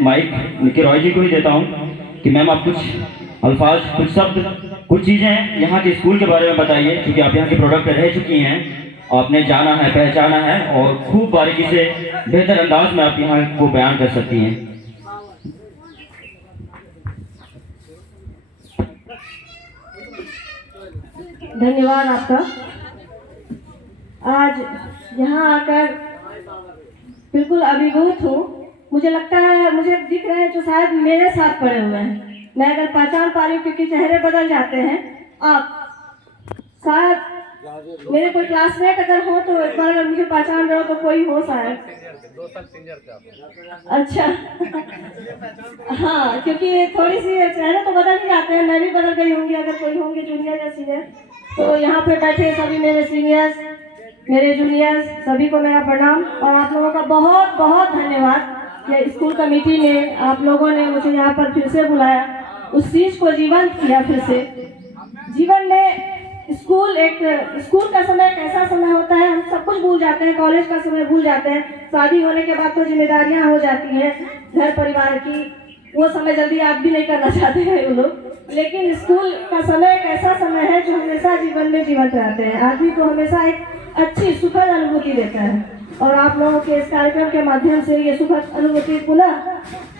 Mic निकी रॉय जी को ही देता हूँ कि मैम आप कुछ अल्फाज, कुछ शब्द, कुछ चीज़ें यहाँ के स्कूल के बारे में बताइए, क्योंकि आप यहाँ के प्रोडक्ट रह चुकी हैं, आपने जाना है, पहचाना है और खूब बारीकी से बेहतर अंदाज में आप यहाँ को बयान कर सकती हैं। धन्यवाद आपका। आज यहाँ आकर बिल्कुल अभिभूत हूँ। मुझे लगता है, मुझे दिख रहे हैं जो शायद मेरे साथ पड़े हुए हैं। मैं अगर पहचान पा रही हूँ क्योंकि चेहरे बदल जाते हैं। आप शायद मेरे कोई क्लासमेट अगर हो तो एक बार अगर मुझे पहचान रहे हो तो कोई हो शायद। अच्छा हाँ, क्योंकि थोड़ी सी चेहरे तो बदल ही जाते हैं। मैं भी बदल गई होंगी अगर कोई होंगे जूनियर या सीनियर। तो यहाँ पे बैठे सभी मेरे सीनियर्स, मेरे जूनियर्स, सभी को मेरा प्रणाम और आप लोगों का बहुत बहुत धन्यवाद। ये स्कूल कमेटी ने, आप लोगों ने मुझे यहाँ पर फिर से बुलाया, उस चीज़ को जीवंत किया फिर से। जीवन में स्कूल का समय एक ऐसा समय होता है, हम सब कुछ भूल जाते हैं, कॉलेज का समय भूल जाते हैं, शादी होने के बाद तो जिम्मेदारियां हो जाती हैं घर परिवार की, वो समय जल्दी याद भी नहीं करना चाहते हैं वो लोग। लेकिन स्कूल का समय एक ऐसा समय है जो हमेशा जीवन में जीवंत रहते हैं, आदमी को हमेशा एक अच्छी सुखद अनुभूति देता है। और आप लोगों के इस कार्यक्रम के माध्यम से ये सुखद अनुभूति पुनः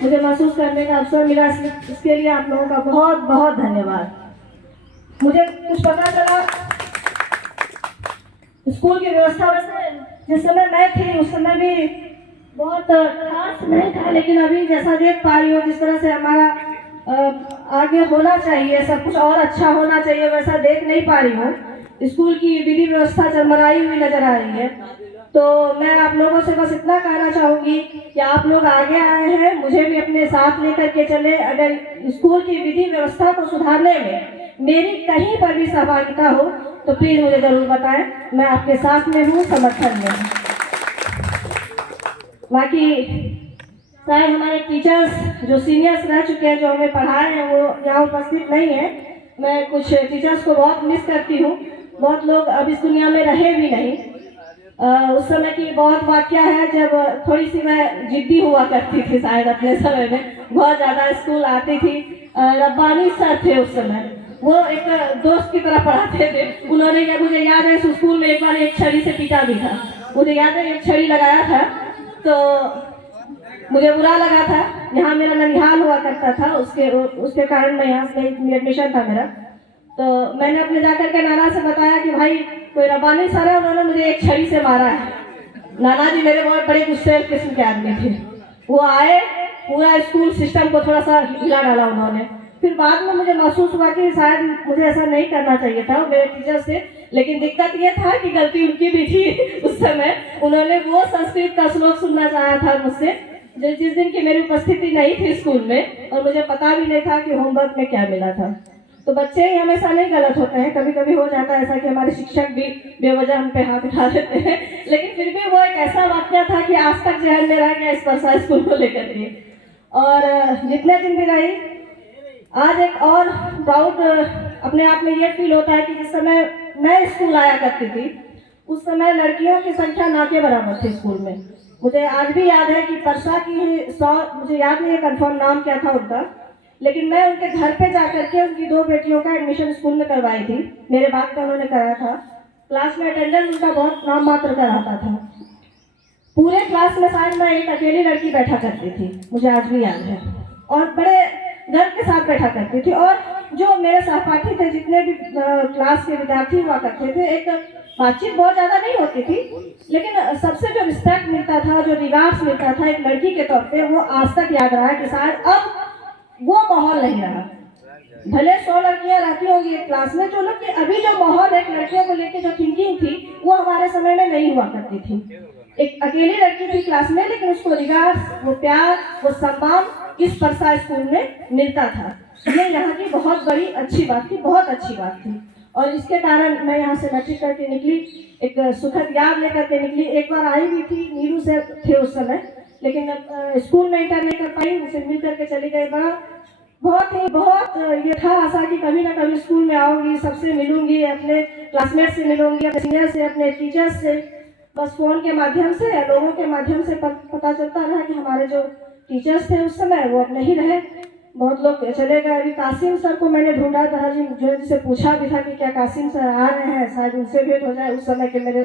मुझे महसूस करने का अवसर मिला, इसके लिए आप लोगों का बहुत बहुत धन्यवाद। मुझे कुछ पता चला स्कूल की व्यवस्था वैसे जिस समय मैं थी उस समय भी बहुत खास नहीं था, लेकिन अभी जैसा देख पा रही हूँ जिस तरह से हमारा आगे होना चाहिए, सब कुछ और अच्छा होना चाहिए, वैसा देख नहीं पा रही हूँ। स्कूल की विधि व्यवस्था चरमराई हुई नजर आ रही है। तो मैं आप लोगों से बस इतना कहना चाहूँगी कि आप लोग आगे आए हैं, मुझे भी अपने साथ लेकर के चले। अगर स्कूल की विधि व्यवस्था को सुधारने में मेरी कहीं पर भी सहभागिता हो तो प्लीज़ मुझे ज़रूर बताएं, मैं आपके साथ में हूँ, समर्थन में हूँ। बाकी शायद हमारे टीचर्स जो सीनियर्स रह चुके हैं, जो हमें पढ़ाए हैं, वो यहाँ उपस्थित नहीं है। मैं कुछ टीचर्स को बहुत मिस करती हूँ। बहुत लोग अब इस दुनिया में रहे भी नहीं। उस समय की बहुत वाकया है जब थोड़ी सी मैं जिद्दी हुआ करती थी, शायद अपने समय में बहुत ज़्यादा स्कूल आती थी। रब्बानी सर थे उस समय, वो एक दोस्त की तरह पढ़ाते थे। उन्होंने क्या, मुझे याद है स्कूल में एक बार एक छड़ी से पीटा भी था। मुझे याद है एक छड़ी लगाया था तो मुझे बुरा लगा था। यहाँ मेरा ननिहाल हुआ करता था, उसके कारण मैं यहाँ से एडमिशन था मेरा। तो मैंने अपने जाकर के नाना से बताया कि भाई कोई रब्बानी सर है, उन्होंने मुझे एक छड़ी से मारा है। नाना जी मेरे बहुत बड़े गुस्से किस्म के आदमी थे। वो आए, पूरा स्कूल सिस्टम को थोड़ा सा हिला डाला उन्होंने। फिर बाद में मुझे महसूस हुआ कि शायद मुझे ऐसा नहीं करना चाहिए था मेरे टीचर से। लेकिन दिक्कत ये था कि गलती उनकी भी थी। उस समय उन्होंने वो संस्कृत का श्लोक सुनना चाहा था मुझसे, जिस दिन की मेरी उपस्थिति नहीं थी स्कूल में, और मुझे पता भी नहीं था कि होमवर्क में क्या मिला था। तो बच्चे ही हमेशा नहीं गलत होते हैं, कभी कभी हो जाता है ऐसा कि हमारे शिक्षक भी बेवजह हम पे हाथ उठा देते हैं। लेकिन फिर भी वो एक ऐसा वाक्य था कि आज तक जहन में रह गया इस वर्षा स्कूल को लेकर के। और जितने दिन भी रही, आज एक और प्राउड अपने आप में ये फील होता है कि जिस समय मैं स्कूल आया करती थी उस समय लड़कियों की संख्या ना के बराबर थी स्कूल में। मुझे आज भी याद है कि परसा की 100, मुझे याद नहीं है कंफर्म नाम क्या था उनका, लेकिन मैं उनके घर पे जाकर के उनकी 2 बेटियों का एडमिशन स्कूल में करवाई थी। मेरे बाप का उन्होंने कराया था। क्लास में अटेंडेंस उनका बहुत नाम मात्र का रहता था। पूरे क्लास में शायद मैं एक अकेली लड़की बैठा करती थी, मुझे आज भी याद है, और बड़े गर्व के साथ बैठा करती थी। और जो मेरे सहपाठी थे, जितने भी क्लास के विद्यार्थी हुआ करते थे, एक बातचीत बहुत ज़्यादा नहीं होती थी, लेकिन सबसे जो रिस्पेक्ट मिलता था, जो रिगार्ड्स मिलता था एक लड़की के तौर पे, वो आज तक याद रहा है कि शायद अब वो माहौल नहीं रहा। भले 100 लड़कियां रहती होंगी एक क्लास में, जो लोग कि अभी जो माहौल एक लड़कियों को लेकर जो थिंकिंग थी वो हमारे समय में नहीं हुआ करती थी। एक अकेली लड़की थी क्लास में, लेकिन उसको रिगार्ड्स, वो प्यार, वो सम्मान इस परसा स्कूल में मिलता था। ये यहाँ की बहुत बड़ी अच्छी बात थी, बहुत अच्छी बात थी। और इसके कारण मैं यहाँ से मैट्रिक करके निकली, एक सुखद याद लेकर के निकली। एक बार आई भी थी, नीरू से थे उस समय, लेकिन स्कूल में इंटर नहीं कर पाई, उनसे मिल करके चली गई। बहुत ये था आशा कि कभी ना कभी स्कूल में आऊँगी, सबसे मिलूंगी, अपने क्लासमेट से मिलूंगी, अपने सीनियर से, अपने टीचर्स से। बस फ़ोन के माध्यम से या लोगों के माध्यम से पता चलता रहा कि हमारे जो टीचर्स थे उस समय वो अब नहीं रहे, बहुत लोग चले गए। अभी कासिम सर को मैंने ढूंढा था जी, जो जिसे पूछा भी था कि क्या कासिम सर आ रहे हैं, शायद उनसे भेंट हो जाए, उस समय के मेरे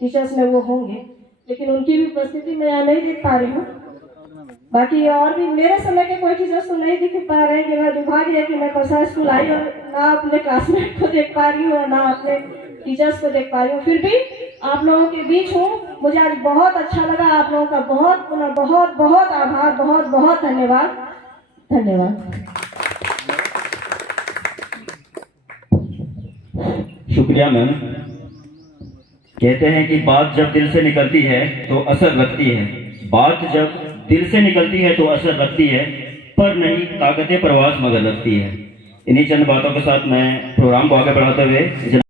टीचर्स में वो होंगे, लेकिन उनकी भी उपस्थिति मैं यहाँ नहीं देख पा रही हूँ। बाकी और भी मेरे समय के कोई टीचर्स तो नहीं दिख पा रहे हैं कि मेरा दुर्भाग्य है कि मैं कौशा स्कूल आई और ना अपने क्लासमेट को देख पा रही हूँ और ना अपने टीचर्स को देख पा रही हूँ। फिर भी आप लोगों के बीच हूँ, मुझे आज बहुत अच्छा लगा। आप लोगों का बहुत पुनः बहुत बहुत आभार, बहुत बहुत धन्यवाद। धन्यवाद। शुक्रिया मैम। कहते हैं कि बात जब दिल से निकलती है तो असर रखती है, बात जब दिल से निकलती है तो असर रखती है, पर नहीं ताकतें प्रवास मगर रखती है। इन्हीं चंद बातों के साथ मैं प्रोग्राम को आगे बढ़ाते हुए